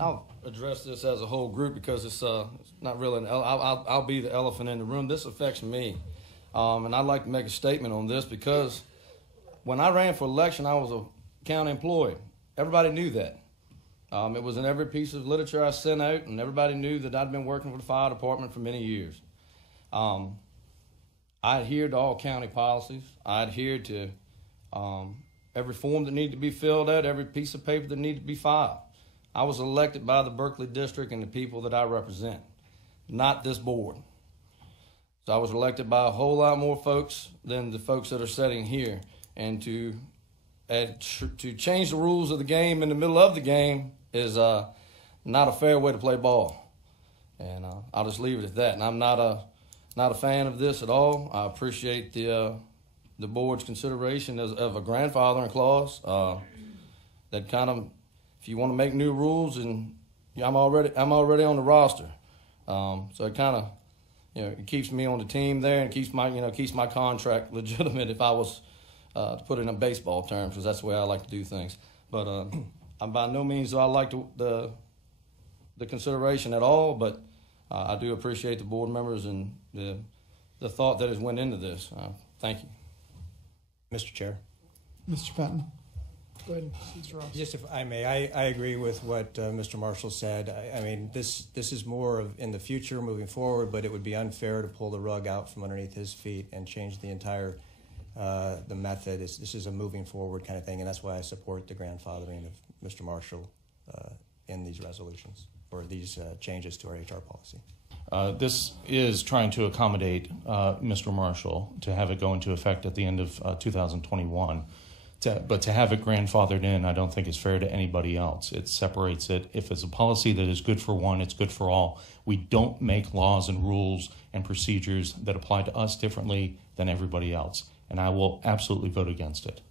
I'll address this as a whole group because it's not really I'll be the elephant in the room. This affects me, and I'd like to make a statement on this because when I ran for election, I was a county employee. Everybody knew that. It was in every piece of literature I sent out, and everybody knew that I'd been working for the fire department for many years. I adhered to all county policies. I adhered to every form that needed to be filled out, every piece of paper that needed to be filed. I was elected by the Berkley district and the people that I represent, not this board. So I was elected by a whole lot more folks than the folks that are sitting here. And to change the rules of the game in the middle of the game is not a fair way to play ball. And I'll just leave it at that. And I'm not a fan of this at all. I appreciate the board's consideration of a grandfathering clause that kind of, if you want to make new rules, and I'm already on the roster, so it kind of, it keeps me on the team there and keeps my contract legitimate if I was to put it in baseball terms, because that's the way I like to do things. But I'm by no means do I like the consideration at all, but I do appreciate the board members and the thought that has went into this. Thank you. Mr. Chair. Mr. Patton. Go ahead, Mr. Ross. Just if I may, I agree with what Mr. Marshall said. I mean, this is more of in the future moving forward, but it would be unfair to pull the rug out from underneath his feet and change the entire the method. This is a moving forward kind of thing, and that's why I support the grandfathering of Mr. Marshall in these resolutions or these changes to our HR policy. This is trying to accommodate Mr. Marshall to have it go into effect at the end of 2021. But to have it grandfathered in, I don't think is fair to anybody else. It separates it. If it's a policy that is good for one, it's good for all. We don't make laws and rules and procedures that apply to us differently than everybody else. And I will absolutely vote against it.